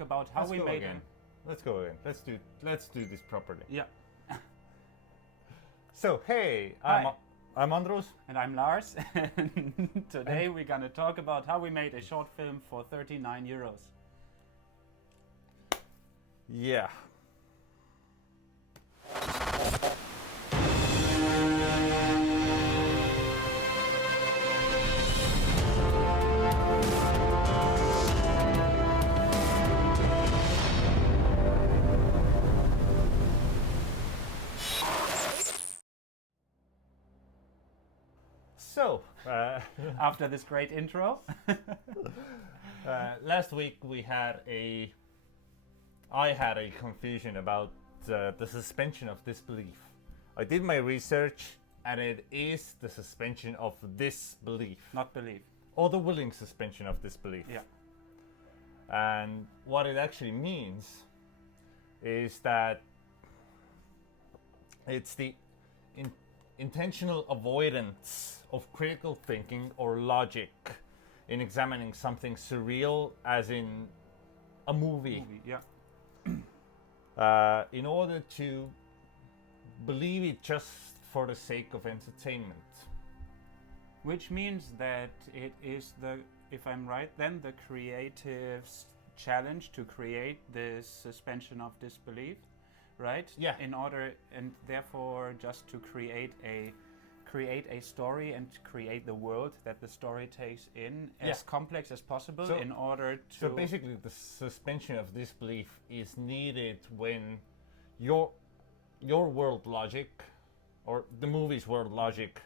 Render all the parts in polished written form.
About how we made it. Let's go again. Let's do this properly. Yeah. So hey, Hi. I'm Andros. And I'm Lars. And today we're gonna talk about how we made a short film for 39 euros. Yeah. So, After this great intro. last week I had a confusion about the suspension of disbelief. I did my research, and it is the suspension of disbelief, Not believe. or the willing suspension of disbelief. Yeah. And what it actually means is that it's the intentional avoidance of critical thinking or logic in examining something surreal, as in a movie, Yeah. in order to believe it just for the sake of entertainment. Which means that it is if I'm right, then the creative's challenge to create this suspension of disbelief, right? Yeah. In order, and therefore just to create a story and create the world that the story takes in as Yeah. complex as possible So- in order to. So basically, the suspension of disbelief is needed when your world logic, or the movie's world logic,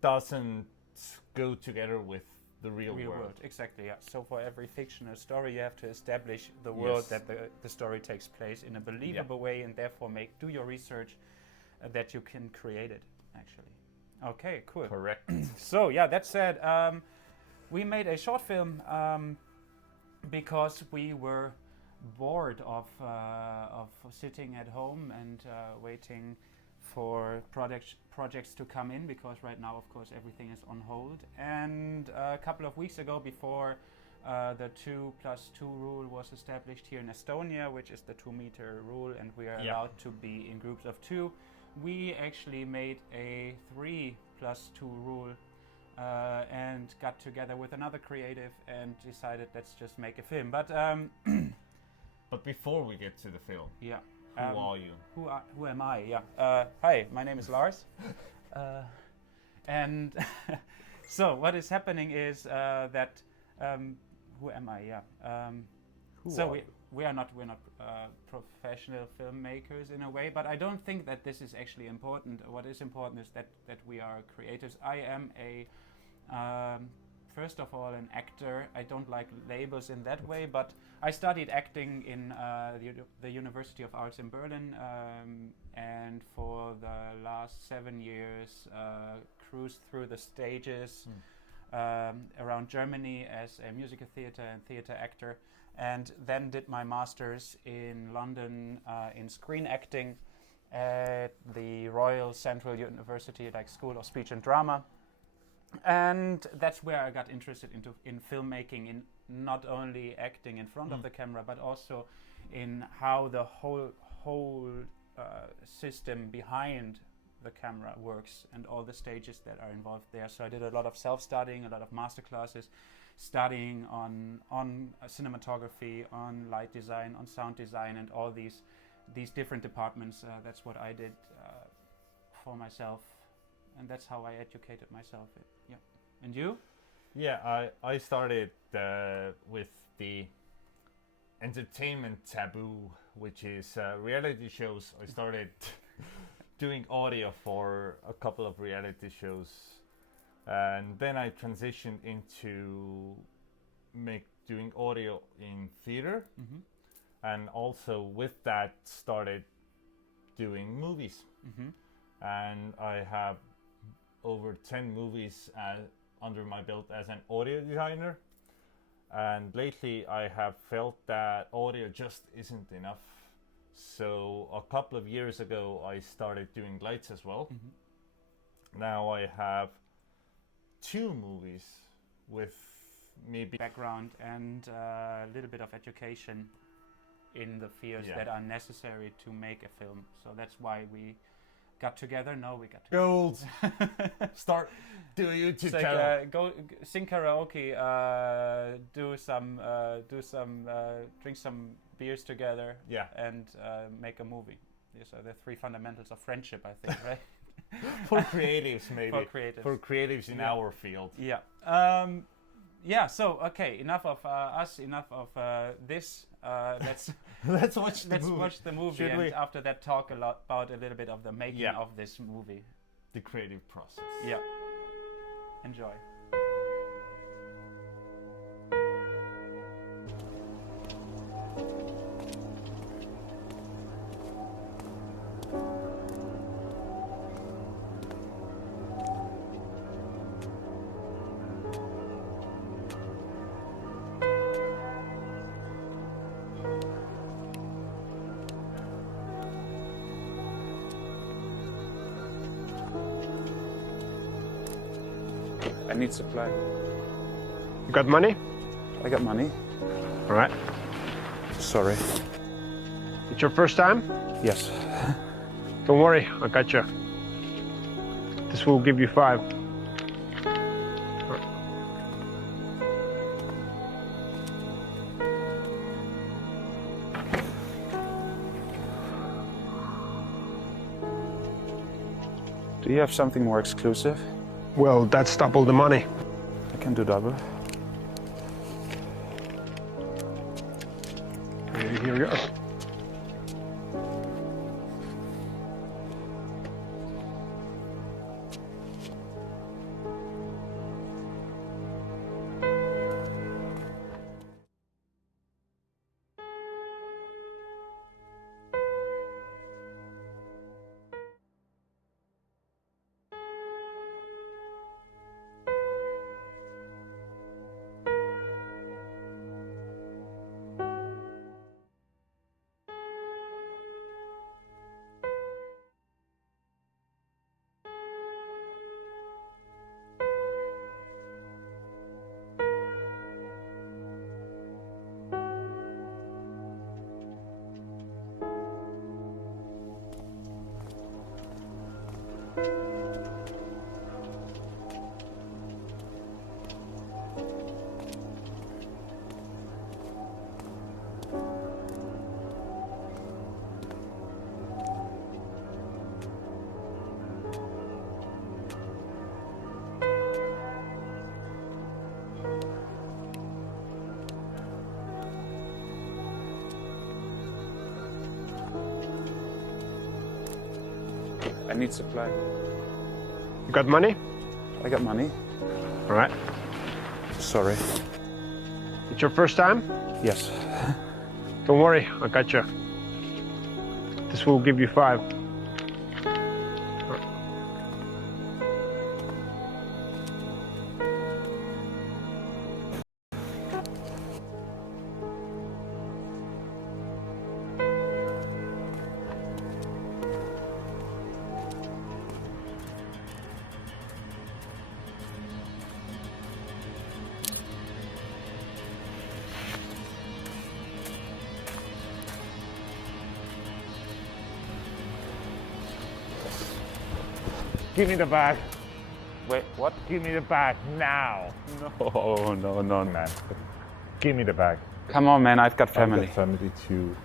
doesn't go together with the real world. Exactly, yeah. So for every fictional story, you have to establish the world Yes. that the story takes place in a believable way, and therefore do your research that you can create it, actually. Okay, cool. Correct. So yeah, that said, we made a short film because we were bored of sitting at home and waiting for projects to come in, because right now, of course, everything is on hold. And a couple of weeks ago, before the 2+2 rule was established here in Estonia, which is the 2-meter rule, and we are Yeah. allowed to be in groups of 2, we actually made a 3+2 rule and got together with another creative and decided, let's just make a film. But But before we get to the film, yeah. who are you? Who am I? Yeah. Hi, my name is Lars. And so what is happening is that who am I? Yeah. So we're not professional filmmakers in a way, but I don't think that this is actually important. What is important is that we are creators. I am a first of all an actor. I don't like labels in that way, but I studied acting in the University of Arts in Berlin, and for the last 7 years cruised through the stages around Germany as a musical theatre and theatre actor, and then did my masters in London in screen acting at the Royal Central University, like School of Speech and Drama. And that's where I got interested in filmmaking, in not only acting in front of the camera, but also in how the whole system behind the camera works and all the stages that are involved there. So I did a lot of self-studying, a lot of masterclasses, studying on cinematography, on light design, on sound design, and all these different departments. That's what I did for myself, and that's how I educated myself. Yeah. And you? Yeah, I started with the entertainment taboo, which is reality shows. I started doing audio for a couple of reality shows, and then I transitioned into doing audio in theater, and also with that started doing movies. And I have over 10 movies under my belt as an audio designer. And lately I have felt that audio just isn't enough. So a couple of years ago I started doing lights as well. Now I have 2 movies with me Background and a little bit of education in the fields Yeah. that are necessary to make a film. So that's why we got together. No, we got Gold. Start. Do a YouTube It's channel. go sing karaoke, drink some beers together, Yeah. and make a movie. These are the 3 fundamentals of friendship, I think, right? For creatives, maybe. For creatives. For creatives in Yeah. our field. Yeah. Yeah. So okay, enough of us. Enough of this. Let's Let's watch the let's movie. watch the movie, Should and we? after that, talk about a little bit of the making Yeah. of this movie. The creative process. Yeah. Enjoy. I need supply. You got money? I got money. All right. Sorry. It's your first time? Yes. Don't worry, I got you. This will give you 5. Do you have something more exclusive? Well, that's double the money. I can do double. Here we go. I need supply. You got money? I got money. All right. Sorry. It's your first time? Yes. Don't worry, I got you. This will give you 5. Give me the bag. Wait, what? Give me the bag now. No, man. Give me the bag. Come on, man. I've got family. I've got family too.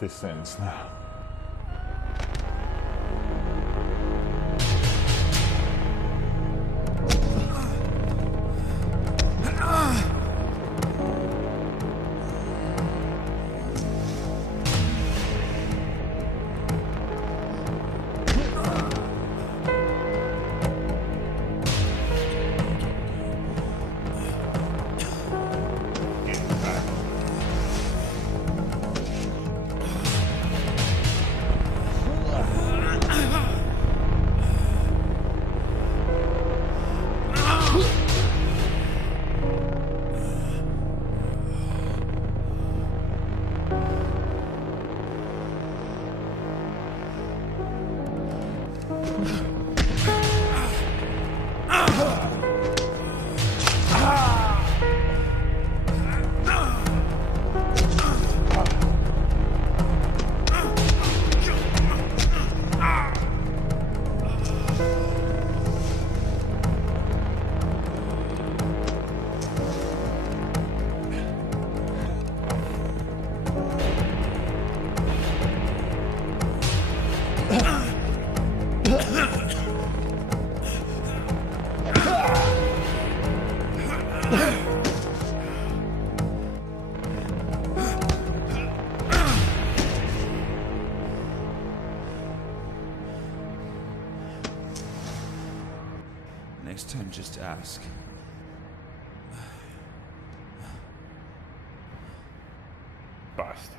This ends now. Next time, just ask. Bastard.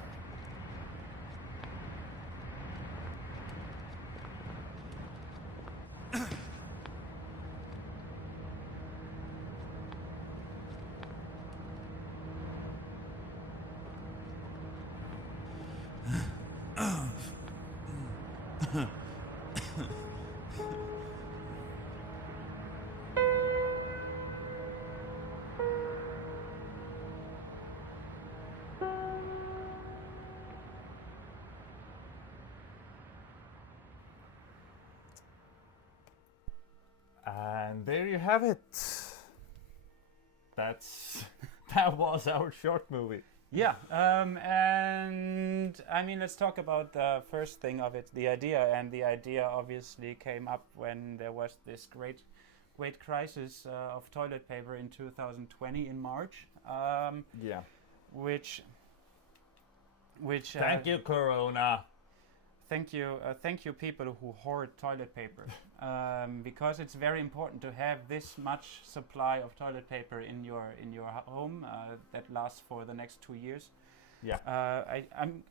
And there you have it. That was our short movie. Yeah, and I mean, let's talk about the first thing of it, the idea. And the idea obviously came up when there was this great crisis of toilet paper in 2020 in March. Yeah. Which. Thank you, Corona. Thank you, people who hoard toilet paper, because it's very important to have this much supply of toilet paper in your home that lasts for the next 2 years. Yeah.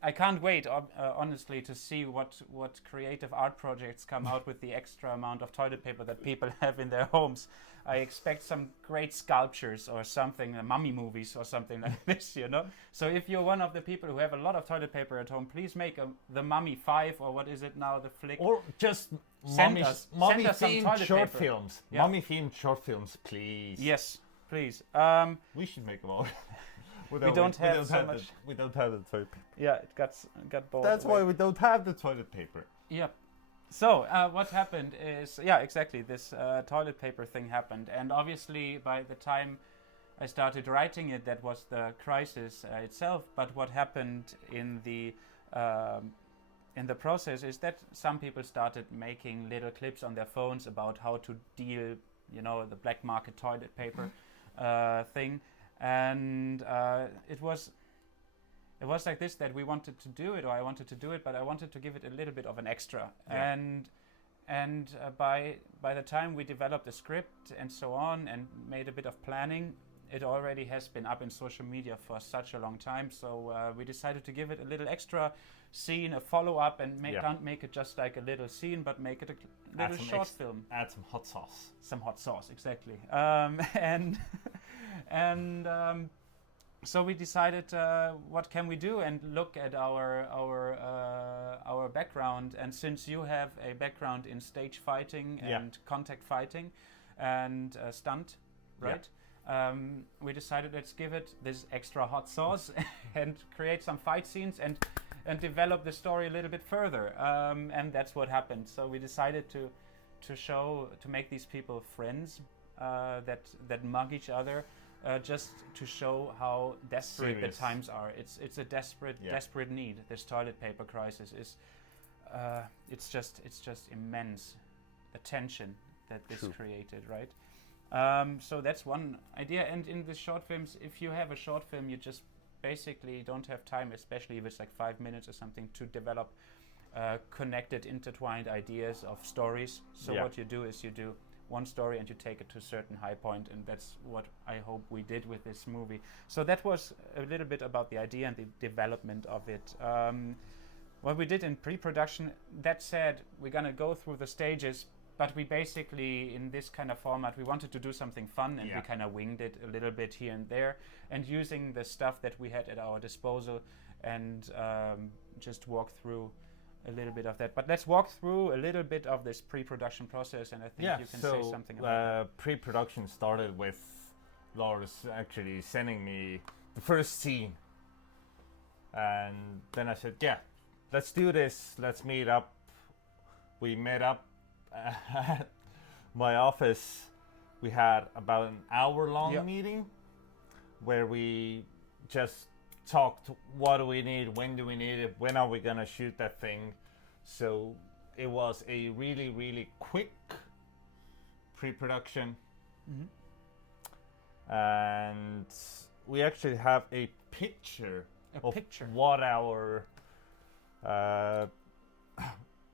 I can't wait, honestly, to see what creative art projects come out with the extra amount of toilet paper that people have in their homes. I expect some great sculptures or something, mummy movies or something like this, you know. So if you're one of the people who have a lot of toilet paper at home, please make the Mummy 5, or what is it now, the flick? Or just Send us some mummy-themed toilet short paper. films. Yeah. Mummy-themed short films, please. Yes, please. We should make them all. We don't have so much. We don't have the toilet paper. Yeah, it got bored. That's why we don't have the toilet paper. Yep. So what happened is, yeah, exactly, this toilet paper thing happened, and obviously by the time I started writing it, that was the crisis itself. But what happened in the process is that some people started making little clips on their phones about how to deal, you know, the black market toilet paper thing, and it was like this, that we wanted to do it, or I wanted to do it, but I wanted to give it a little bit of an extra. Yeah. And by the time we developed the script and so on and made a bit of planning, it already has been up in social media for such a long time. So we decided to give it a little extra scene, a follow-up, and don't make it just like a little scene, but make it a little short film. Add some hot sauce. Some hot sauce, exactly. So we decided, what can we do, and look at our background. And since you have a background in stage fighting and contact fighting and stunt, right? We decided, let's give it this extra hot sauce and create some fight scenes and develop the story a little bit further. And that's what happened. So we decided to make these people friends that mug each other. Just to show how desperate the times are. It's a desperate need. This toilet paper crisis is, it's just immense, the tension that this created, right? So that's one idea. And in the short films, if you have a short film, you just basically don't have time, especially if it's like 5 minutes or something, to develop connected, intertwined ideas of stories. So what you do is you do one story and you take it to a certain high point, and that's what I hope we did with this movie. So that was a little bit about the idea and the development of it. What we did in pre-production, that said, we're gonna go through the stages, but we basically, in this kind of format, we wanted to do something fun, and we kind of winged it a little bit here and there, and using the stuff that we had at our disposal, and just walk through a little bit of that. But let's walk through a little bit of this pre-production process, and I think you can say something about that. Pre-production started with Lars actually sending me the first scene, and then I said, yeah, let's do this, let's meet up. We met up at my office. We had about an hour-long meeting where we just talked, what do we need, when do we need it, when are we gonna shoot that thing. So it was a really, really quick pre-production. And we actually have a picture of what our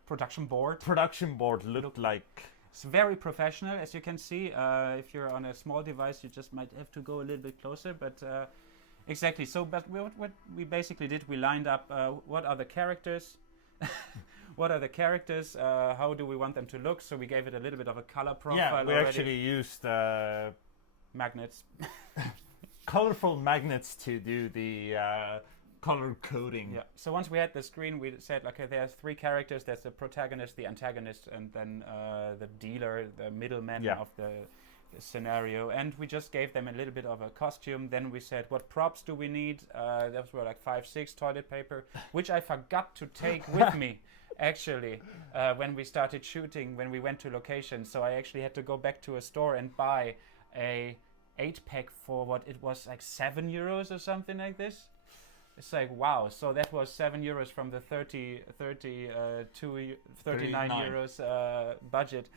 production board looked like. It's very professional, as you can see. If you're on a small device, you just might have to go a little bit closer, but exactly. So, but what we basically did, we lined up what are the characters, what are the characters, how do we want them to look. So we gave it a little bit of a color profile. Yeah, we actually used magnets, colorful magnets to do the color coding. Yeah. So once we had the screen, we said, okay, there's three characters. There's the protagonist, the antagonist, and then the dealer, the middleman of the scenario. And we just gave them a little bit of a costume. Then we said, what props do we need? Those were like 5-6 toilet paper, which I forgot to take with me, actually, when we started shooting, when we went to location. So I actually had to go back to a store and buy a 8-pack for what it was, like €7 or something like this. It's like, wow. So that was €7 from the 39 euros budget.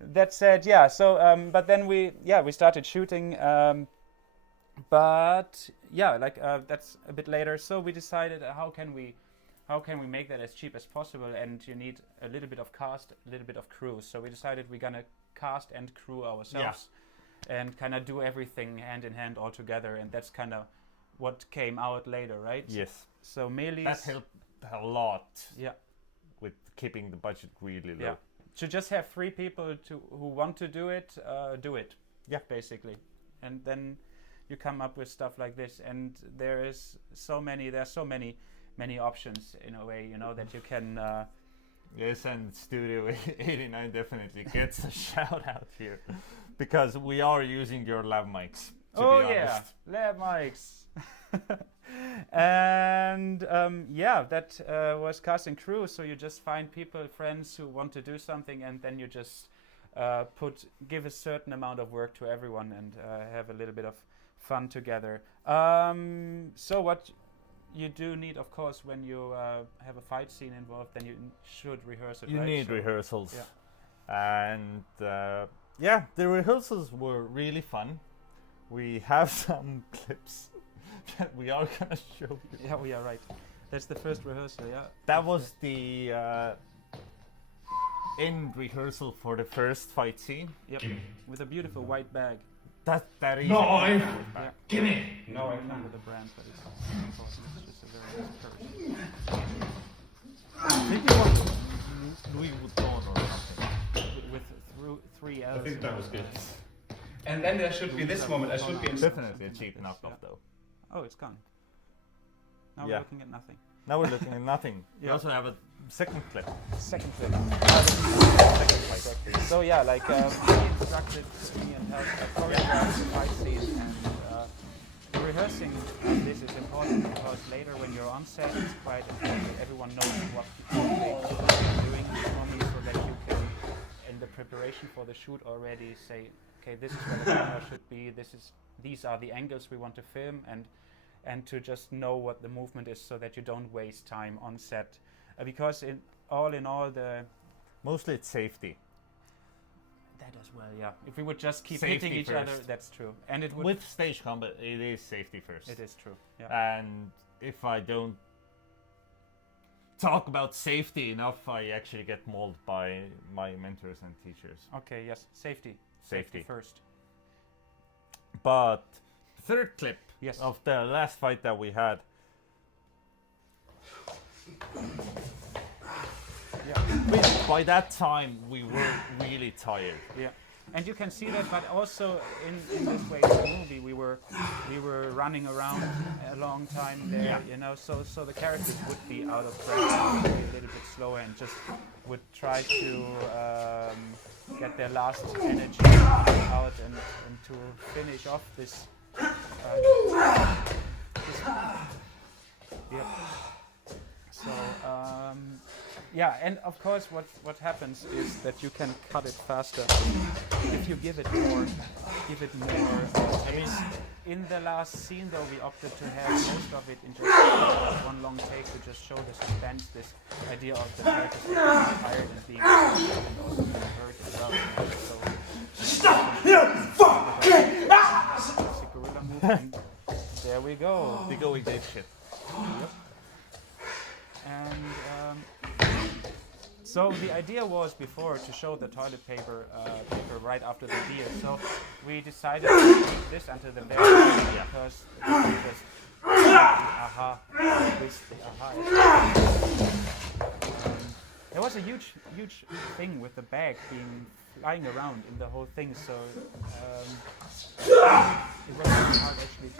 That said, yeah. So, but then we started shooting. But yeah, like that's a bit later. So we decided, how can we make that as cheap as possible? And you need a little bit of cast, a little bit of crew. So we decided we're gonna cast and crew ourselves, and kind of do everything hand in hand all together. And that's kind of what came out later, right? Yes. So Melis, that helped a lot. Yeah. With keeping the budget really low. Yeah. To just have 3 people who want to do it, do it. Yeah. Basically, and then you come up with stuff like this. And there's so many options in a way, you know, that you can. Yes, and Studio 89 definitely gets a shout out here, because we are using your lav mics. To be honest. Lab mics. And that was cast and crew. So you just find people, friends who want to do something, and then you just give a certain amount of work to everyone and have a little bit of fun together. So what you do need, of course, when you have a fight scene involved, then you should rehearse it. You need rehearsals. Yeah. And the rehearsals were really fun. We have some clips that we are gonna show you. Yeah, we are right. That's the first rehearsal, yeah. That was the end rehearsal for the first fight scene. Yep, with a beautiful white bag. That is. No, give me. No, I can't with the brand, but it's important. It's just a very nice purse. Maybe one Louis Vuitton or something. With 3 L's. I think that was good. And then there should be this moment. I should be in. Definitely a cheap knockoff, though. Oh, it's gone. Now we're looking at nothing. Now we're looking at nothing. We also have a second clip. Second clip. So yeah, like he instructed me and helped choreograph the fight scene, and rehearsing this is important because later when you're on set, it's quite important that everyone knows what you're doing normally, so that you can, in the preparation for the shoot, already say, okay, this is where the camera should be. These are the angles we want to film, and to just know what the movement is, so that you don't waste time on set, because in all, mostly it's safety. That as well, yeah. If we would just keep Safety hitting each first. other, that's true. And it would. With stage combat, it is safety first. It is true. Yeah. And if I don't talk about safety enough, I actually get mauled by my mentors and teachers. Okay. Yes. Safety. Safety first. But the third clip Yes. of the last fight that we had. Yeah. By that time, we were really tired. Yeah. And you can see that, but also in this way in the movie, we were running around a long time there, you know. So the characters would be out of breath, would be a little bit slower, and just would try to get their last energy out and to finish off this. So yeah, and of course, what happens is that you can cut it faster if you give it more. Takes. In the last scene, though, we opted to have most of it in just one long take to just show the suspense, this idea of the characters being tired and being and also being hurt as well. So it's a gorilla move, and there we go. They go with that shit. Yep. And so the idea was before to show the toilet paper right after the deal. So we decided to keep this until the very end because just aha with the aha. There was a huge thing with the bag being flying around in the whole thing. So it was really hard actually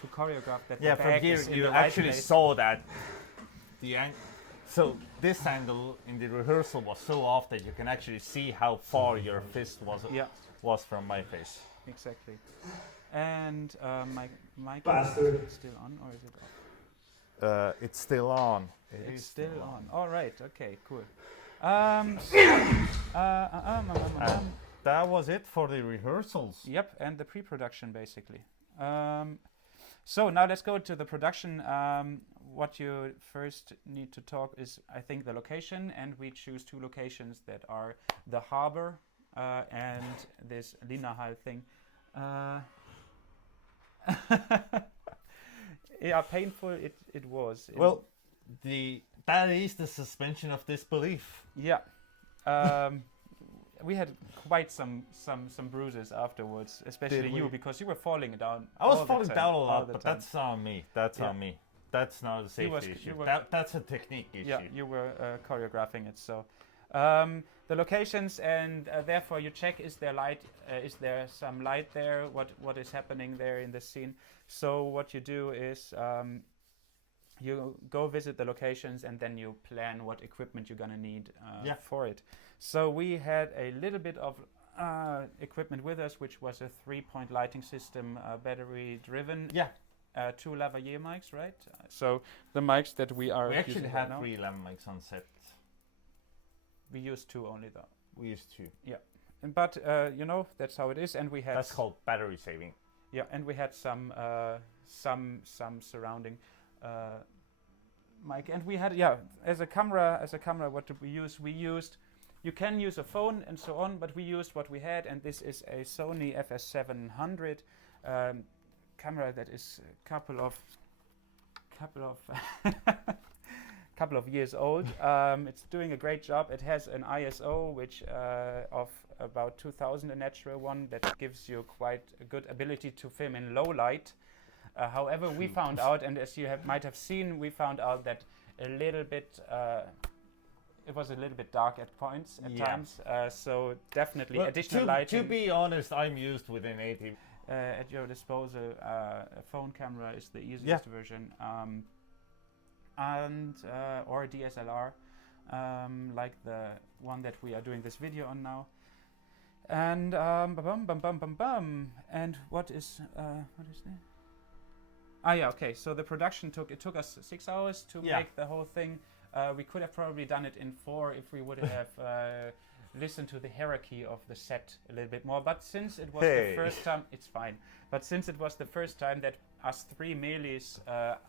to choreograph that. Yeah, the from bag here is in you the right actually place. saw that so this angle in the rehearsal was so off that you can actually see how far your fist was from my face. Exactly. And my mic is still on, or is it off? It's still on. It's still on. All right. Okay. Cool. That was it for the rehearsals. Yep, and the pre-production basically. So now let's go to the production. What you first need to talk is, I think, the location, and we choose two locations that are the harbor and this Linnahall thing. Yeah, painful it was. Well, that is the suspension of disbelief. Yeah. We had quite some bruises afterwards, especially you, because you were falling down. I was falling down a lot, but that's on me. That's Yeah. on me. That's not a safety issue. That's a technique issue. Yeah, you were choreographing it. So the locations, and therefore you check: is there light? Is there some light there? What is happening there in the scene? So what you do is you go visit the locations, and then you plan what equipment you're gonna need for it. So we had a little bit of equipment with us, which was a 3-point lighting system, battery driven. Yeah. 2 lavalier mics, right? So the mics that we are We actually using had right now, 3 lamp mics on set. we used 2 only though. We used 2. But you know, that's how it is. And we had That's called battery saving. Yeah, and we had some surrounding mic, and we had as a camera. What did we use? We used. You can use a phone and so on, but we used what we had, and this is a Sony FS700 camera that is a couple of years old. It's doing a great job. It has an ISO which of about 2000, a natural one that gives you quite a good ability to film in low light. However, we found out, and as you might have seen, we found out that a little bit. It was a little bit dark at points at times, so definitely additional lighting. To be honest, I'm used with an 80. At your disposal, a phone camera is the easiest version, and or a DSLR, like the one that we are doing this video on now. And and what is there? Okay. So the production took us 6 hours to make the whole thing. We could have probably done it in 4 if we would have listened to the hierarchy of the set a little bit more. But since it was the first time, it's fine. But since it was the first time that us 3 Melis,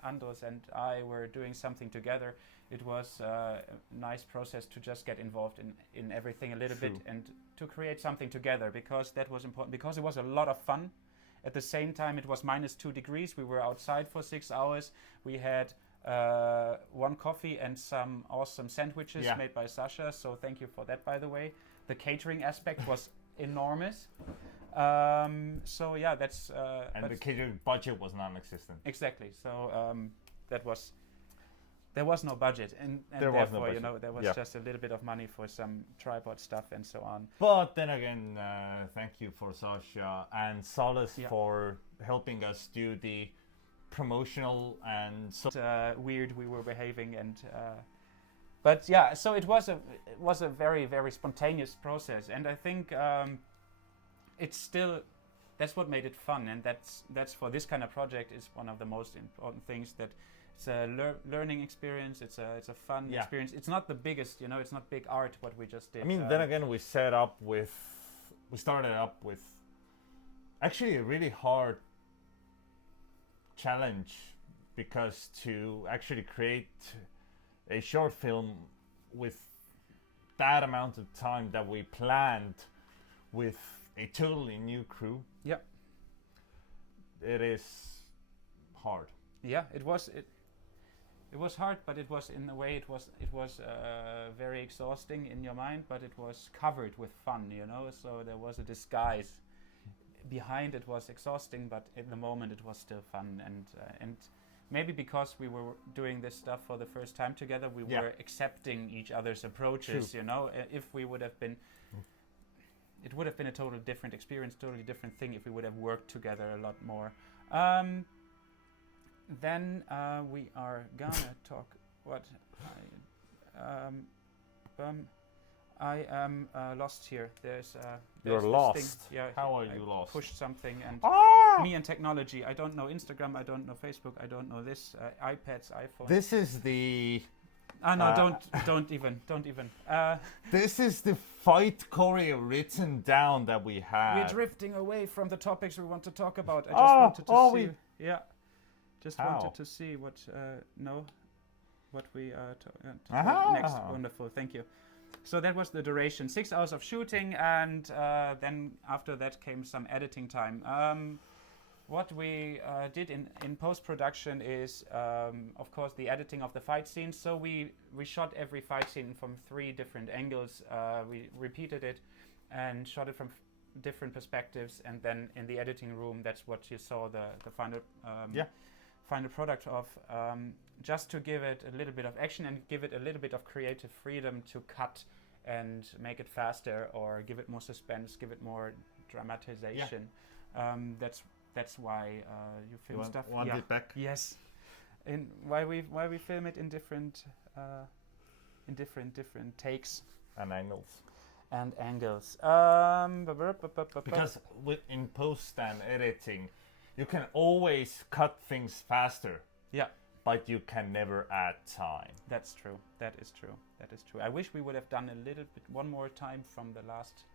Andros and I, were doing something together, it was a nice process to just get involved in everything a little bit and to create something together, because that was important, because it was a lot of fun. At the same time, it was -2 degrees. We were outside for 6 hours. We had 1 coffee and some awesome sandwiches made by Sasha. So thank you for that, by the way. The catering aspect was enormous. So yeah, that's and the catering budget was non-existent. Exactly. So that was there was no budget, and There was no therefore, you budget. know, there was Yeah. just a little bit of money for some tripod stuff and so on. But then again, thank you for Sasha and Solace Yeah. for helping us do the promotional and so. Weird we were behaving, and but yeah, so it was a very, very spontaneous process, and I think it's still, that's what made it fun, and that's for this kind of project is one of the most important things, that it's a learning experience, it's a fun Yeah. experience. It's not the biggest, you know, it's not big art what we just did. I mean, then again, we started up with actually a really hard challenge, because to actually create a short film with that amount of time that we planned with a totally new crew, Yeah. it is hard. Yeah, it was hard, but it was, in a way, it was very exhausting in your mind, but it was covered with fun, you know. So there was a disguise behind. It was exhausting, but in the moment it was still fun, and maybe because we were doing this stuff for the first time together, we Yeah. were accepting each other's approaches. True. You know, if we would have been. It would have been a totally different experience, totally different thing if we would have worked together a lot more. Then we are gonna talk. What? I am lost here. There's You're this lost. thing. Yeah. How are I you lost? Pushed something, and Ah! me and technology. I don't know Instagram. I don't know Facebook. I don't know this. iPads, iPhone. This is the No, uh, don't even. this is the fight choreo written down that we had. We're drifting away from the topics we want to talk about. I just Oh, wanted to oh, see. we- Yeah. Just How? wanted to see what. No. What we are Aha. next. Wonderful. Thank you. So that was the duration. 6 hours of shooting, and then after that came some editing time. What we did in post-production is, of course, the editing of the fight scenes. So we shot every fight scene from 3 different angles. We repeated it and shot it from different perspectives. And then in the editing room, that's what you saw the final final product of. Just to give it a little bit of action and give it a little bit of creative freedom to cut and make it faster, or give it more suspense, give it more dramatization. That's why you film stuff. Want it back? Yes, and why we film it in different takes And angles. and angles. Because in post and editing, you can always cut things faster. Yeah. But you can never add time. That's true. That is true. I wish we would have done a little bit one more time from the last,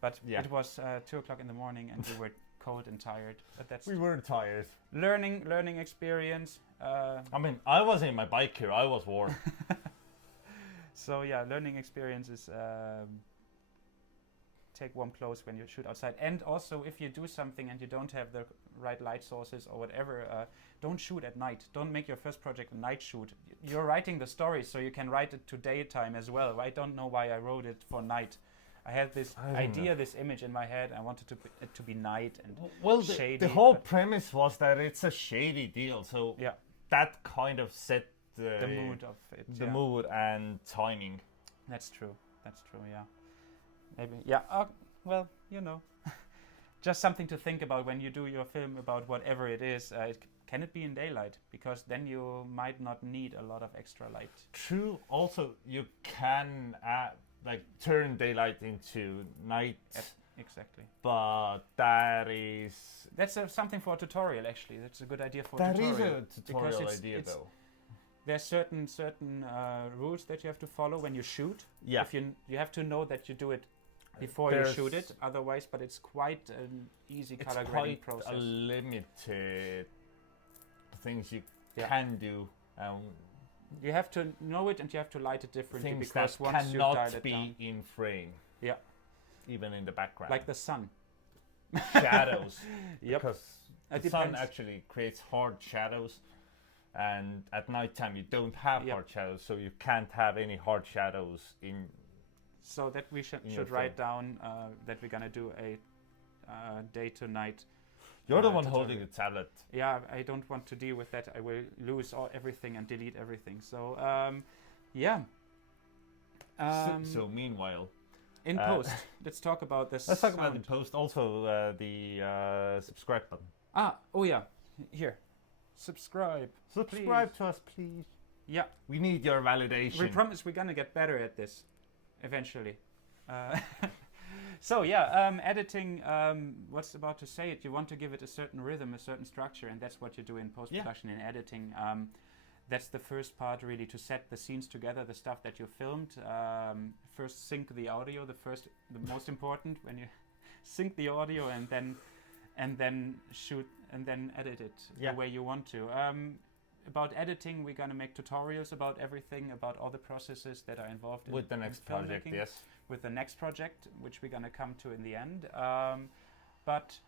but Yeah. it was 2:00 in the morning and we were cold and tired. But that's We were tired. learning experience. I mean, I was in my bike here. I was warm. So yeah, learning experiences. Take warm clothes when you shoot outside, and also if you do something and you don't have the right light sources or whatever, don't shoot at night. Don't make your first project a night shoot. You're writing the story, so you can write it to daytime as well. I don't know why I wrote it for night. I had this idea, this image in my head. I wanted it to be night and Well, shady. the whole but premise was that it's a shady deal. So yeah, that kind of set the mood of it. the yeah. mood and timing. That's true. Yeah. Maybe. Yeah. Well, you know, just something to think about when you do your film about whatever it is. Can it be in daylight? Because then you might not need a lot of extra light. True. Also, you can turn daylight into night. Exactly. But that's Something for a tutorial. Actually, that's a good idea for a that tutorial. is a tutorial idea though. There's certain rules that you have to follow when you shoot. Yeah. If you have to know that you do it before you shoot it. Otherwise, but it's quite an easy color grading process. It's quite a limited things you Yeah. can do. You have to know it, and you have to light it differently, Things because that once you dial cannot it be down, in frame. Yeah. Even in the background. like the sun. shadows. Yep. Because It the sun depends. actually creates hard shadows, and at nighttime you don't have Yep. hard shadows, so you can't have any hard shadows in. So that we should In your write down that we're gonna do a day to night You're the one tutorial. holding the tablet. Yeah, I don't want to deal with that. I will lose everything and delete everything. So yeah. So meanwhile, In post, let's talk about this. let's talk about the sound. post. Also, the subscribe button. Oh yeah, here, subscribe. Subscribe to us, please. Yeah, We need your validation. we promise we're gonna get better at this, eventually. So yeah, editing. What's about to say it? You want to give it a certain rhythm, a certain structure, and that's what you do in post production in editing. That's the first part, really, to set the scenes together, the stuff that you filmed. First sync the audio, the most important, when you sync the audio and then shoot and then edit it the way you want to. About editing, we're gonna make tutorials about everything, about all the processes that are involved in with the next in project. filmmaking. Yes. With the next project, which we're gonna come to in the end. But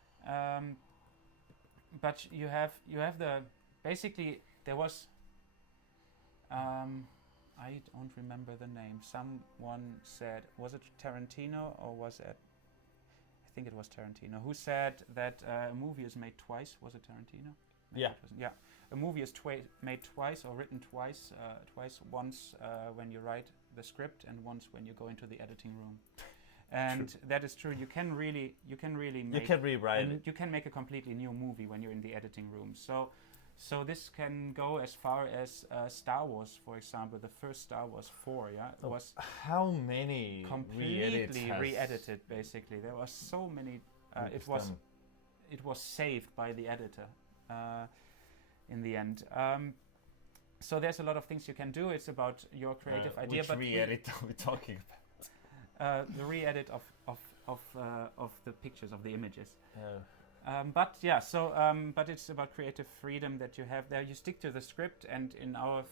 you have the basically there was. I don't remember the name. Someone said, was it Tarantino or was it? I think it was Tarantino who said that a movie is made twice. Was it Tarantino? Maybe Yeah. it wasn't. Yeah. A movie is made twice or written twice. Once when you write the script and once when you go into the editing room. And that is true. You can really make. You can rewrite it. You can make a completely new movie when you're in the editing room. So this can go as far as Star Wars, for example. The first Star Wars 4, was How many completely re-edited. Basically, there were so many. It was saved by the editor in the end. So there's a lot of things you can do. It's about your creative idea. Which But re-edit are we talking about? the re-edit of the pictures, of the images. Oh. But it's about creative freedom that you have there. You stick to the script, and in our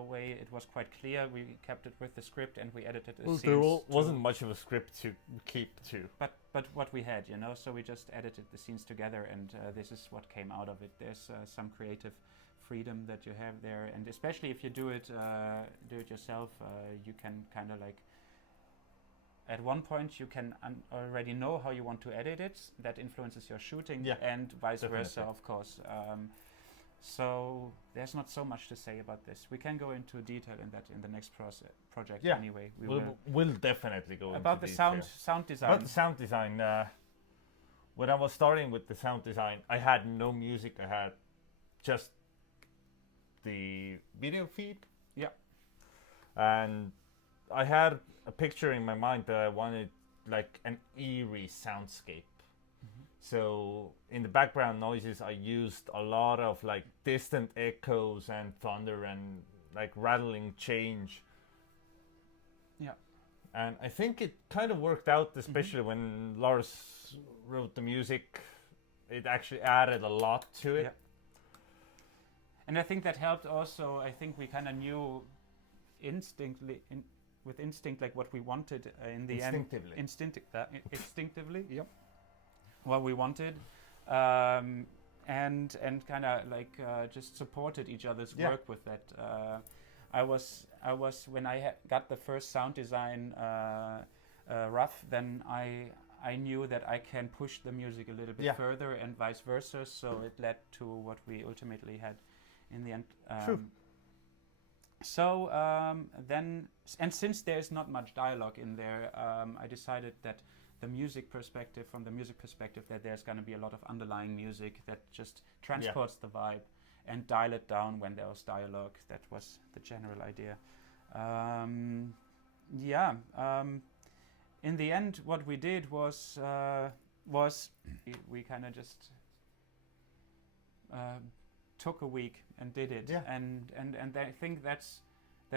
way, it was quite clear. We kept it with the script, and we edited the scenes. There wasn't much of a script to keep to. But what we had, so we just edited the scenes together, and this is what came out of it. There's some creative freedom that you have there, and especially if you do it yourself, you can kind of like. At one point, you can already know how you want to edit it. That influences your shooting, and vice versa, of course. So there's not so much to say about this. We can go into detail in that in the next project. Anyway, we'll definitely go about into the detail. sound design. About the sound design. When I was starting with the sound design, I had no music. I had just the video feed. Yeah. And I had a picture in my mind that I wanted like an eerie soundscape. Mm-hmm. So in the background noises, I used a lot of like distant echoes and thunder and like rattling change. Yeah. And I think it kind of worked out, especially when Lars wrote the music. It actually added a lot to it. Yeah. And I think that helped also. I think we kind of knew with instinct, like what we wanted in the end. Instinctively, yep. What we wanted, and kind of like just supported each other's work with that. I was when I got the first sound design rough, then I knew that I can push the music a little bit further and vice versa. So it led to what we ultimately had in the end. True. So then, and since there's not much dialogue in there, I decided that from the music perspective, that there's going to be a lot of underlying music that just transports the vibe and dial it down when there's dialogue. That was the general idea. In the end, what we did was we kind of just took a week and did it, and I think that's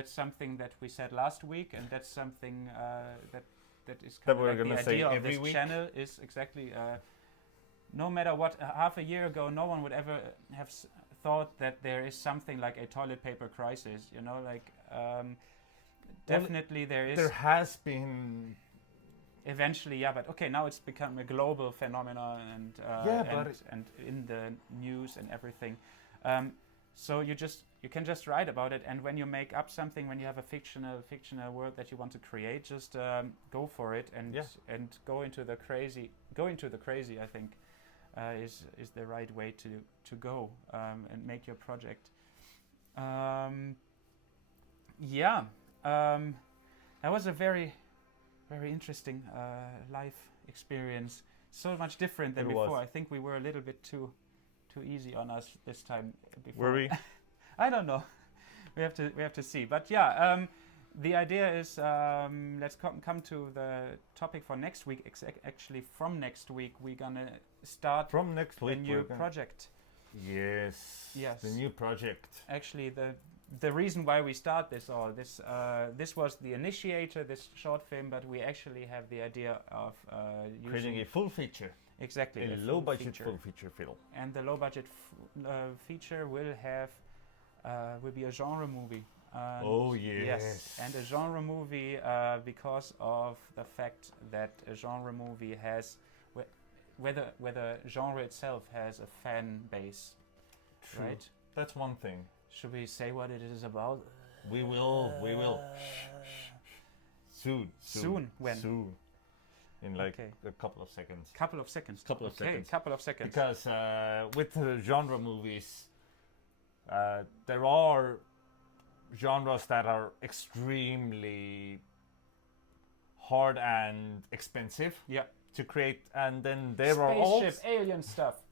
something that we said last week, and that's something that is kind of like the idea of this channel is exactly. No matter what, half a year ago, no one would ever have thought that there is something like a toilet paper crisis. Definitely there is. There has been. Eventually, but okay, now it's become a global phenomenon, and in the news and everything. So you can just write about it, and when you make up something, when you have a fictional world that you want to create, just go for it and go into the crazy. I think is the right way to go and make your project. That was a very interesting life experience. So much different than It before. was. I think we were a little bit too easy on us this time before. Were we? I don't know. We have to see. But yeah, the idea is let's come to the topic for next week. Actually, from next week we're gonna start From next week, a new we're gonna- project. Yes. Yes. The new project. Actually, the reason why we start this this was the initiator, this short film, but we actually have the idea of Creating using a full feature. exactly A full low budget feature. full feature film. And the low budget feature will have will be a genre movie. Oh, yes. and a genre movie because of the fact that a genre movie has whether genre itself has a fan base, True. right? That's one thing. Should we say what it is about? We will. Soon. Soon, when? Soon. In like Okay. a couple of seconds. Couple of seconds. Couple of Okay, seconds. couple of seconds. Because with the genre movies, there are genres that are extremely hard and expensive Yeah. to create, and then there are also Spaceship, alien stuff.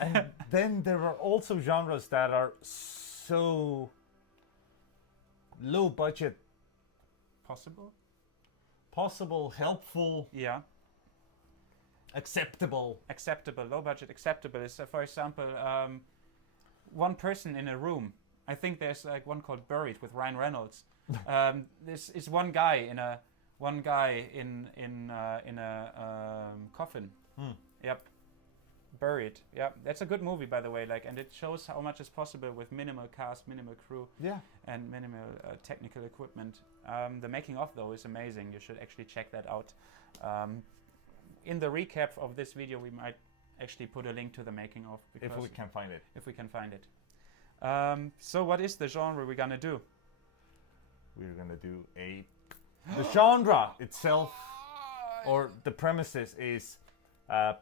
and then there are also genres that are so low budget, Possible? helpful, Yeah. acceptable. Acceptable, low budget, acceptable is, for example, one person in a room. I think there's like one called Buried with Ryan Reynolds. This is one guy in a coffin. Yep. Buried. Yep. That's a good movie, by the way. Like, and it shows how much is possible with minimal cast, minimal crew, Yeah. and minimal technical equipment. The making of though is amazing. You should actually check that out. In the recap of this video, we might actually put a link to the making of If we can find it. if we can find it. So what is the genre we're gonna do? We're gonna do the genre itself, or the premises is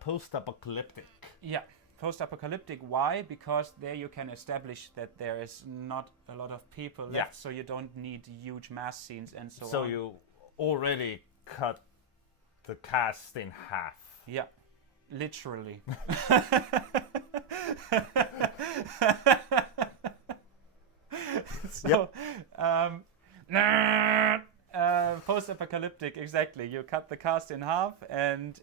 post-apocalyptic. Yeah, post-apocalyptic. Why? Because there you can establish that there is not a lot of people left, Yeah. so you don't need huge mass scenes and so So on. you already cut the cast in half. Yeah, literally. So, post-apocalyptic, exactly. You cut the cast in half and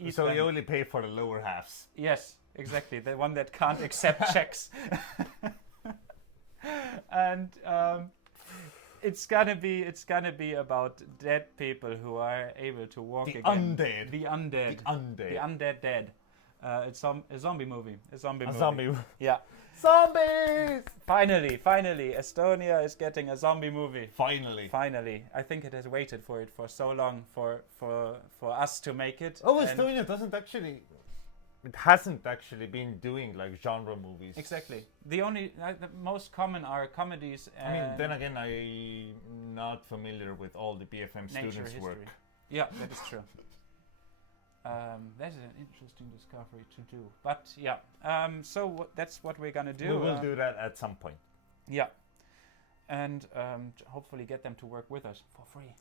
eat So them. you only pay for the lower halves. Yes, exactly. The one that can't accept checks. And it's gonna be about dead people who are able to walk The again. undead. The undead. Undead. The undead dead. It's a zombie movie. A zombie A movie. zombie. Yeah. Zombies! Finally, Estonia is getting a zombie movie. Finally. Finally, I think it has waited for it for so long for us to make it. Oh, and- Estonia it hasn't actually been doing like genre movies. Exactly. The most common are comedies. I mean, And then again, I'm not familiar with all the BFM nature students' history. work. Yeah, that is true. That is an interesting discovery to do. But yeah, so that's what we're gonna do. We will do that at some point. Yeah, and hopefully get them to work with us for free.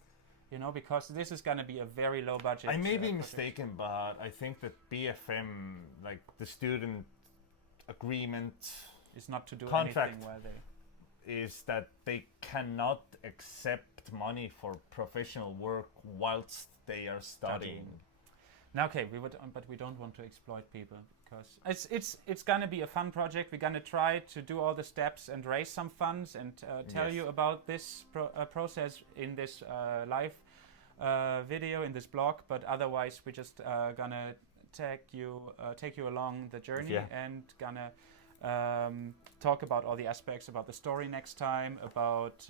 You know, because this is gonna be a very low budget. I may be project. mistaken, but I think that BFM, like the student agreement, It's not to do contract. anything where they. is that they cannot accept money for professional work whilst they are studying. Now, okay, but we don't want to exploit people because it's gonna be a fun project. We're gonna try to do all the steps and raise some funds and tell Yes. you about this process in this live video in this blog. But otherwise, we're just gonna take you along the journey Yeah. and gonna talk about all the aspects about the story next time, about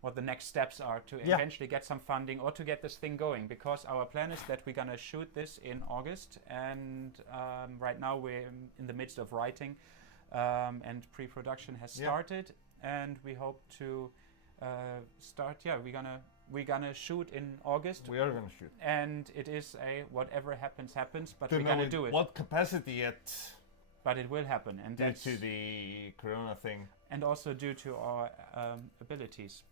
what the next steps are to Yeah. eventually get some funding or to get this thing going, because our plan is that we're gonna shoot this in August, and right now we're in the midst of writing, and pre-production has Yeah. started, and we hope to start. Yeah, we're gonna we're gonna shoot in August, We are gonna shoot. and it is a whatever happens happens, but Don't we're know gonna in do it. what capacity yet, But it will happen, and due that's to the Corona thing. and also due to our abilities.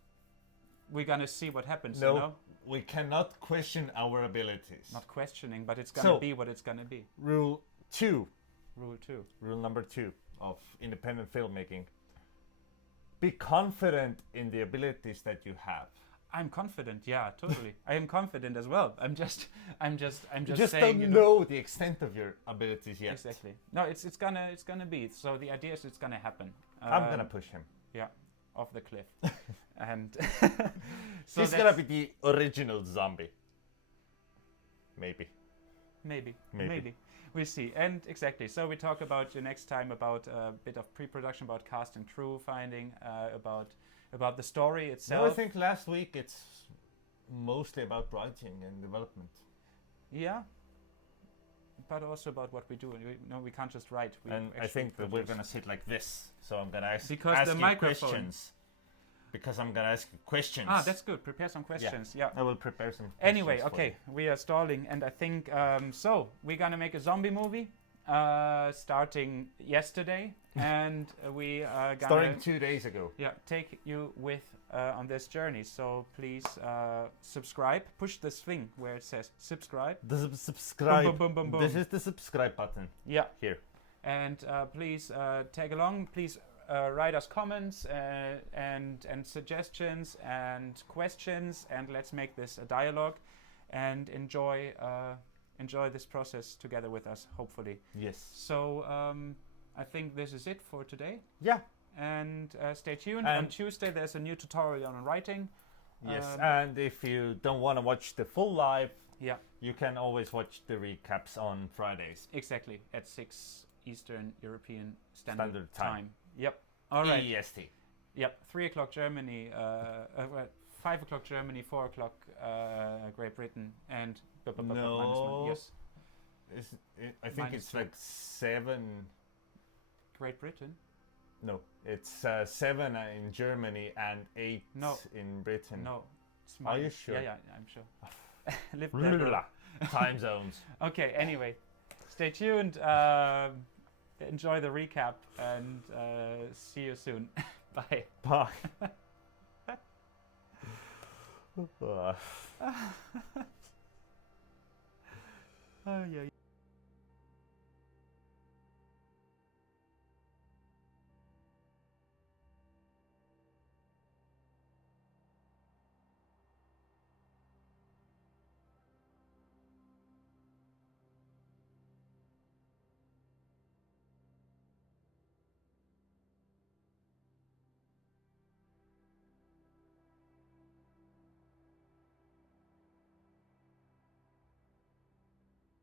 We're gonna see what happens. No, You know, we cannot question our abilities. not questioning, but it's gonna So- be what it's gonna be. Rule 2. Rule 2. Rule number 2 of independent filmmaking. Be confident in the abilities that you have. I'm confident. Yeah, totally. I am confident as well. I'm just You just saying. don't you know the extent of your abilities yet. Exactly. No, it's gonna be. So the idea is it's gonna happen. I'm gonna push him. Yeah, off the cliff, and so He's gonna be the original zombie. Maybe. maybe we'll see. And exactly. So we talk about next time about a bit of pre-production, about cast and crew finding, about the story No, I itself. think last week it's mostly about writing and development. Yeah. But also about what we do. We can't just write. We And I actually think that we're produce. gonna sit like this. So I'm gonna ask Because the you microphone- questions. Because I'm gonna ask you questions. Ah, that's good. Prepare some questions. Yeah. I will prepare some. Anyway, questions for okay, we are stalling, and I think so. We're gonna make a zombie movie starting yesterday, and we are you. gonna Starting 2 days ago. take you with on this journey. So please subscribe. Push this thing where it says subscribe. The subscribe. Boom, boom, boom, boom, This boom. is the subscribe button Yeah, here. and please tag along. Please write us comments and suggestions and questions, and let's make this a dialogue, and enjoy this process together with us. Hopefully. Yes. So I think this is it for today. Yeah. And stay tuned. And- On Tuesday, there's a new tutorial on writing. Yes. And if you don't want to watch the full live, Yeah, you can always watch the recaps on Fridays. exactly. At 6 Eastern European Standard Standard Time. Yep. All right. EST. Yep. 3 o'clock Germany. 5 o'clock Germany. 4 o'clock Great Britain. And No. Yes. I think Minus it's 2. like 7. Great Britain. No, it's 7 in Germany and 8 No. in Britain. No. It's Are you minus- sure? Yeah, I'm sure. Live there. Time zones. Okay, anyway, stay tuned. Enjoy the recap, and see you soon. Bye. Bye.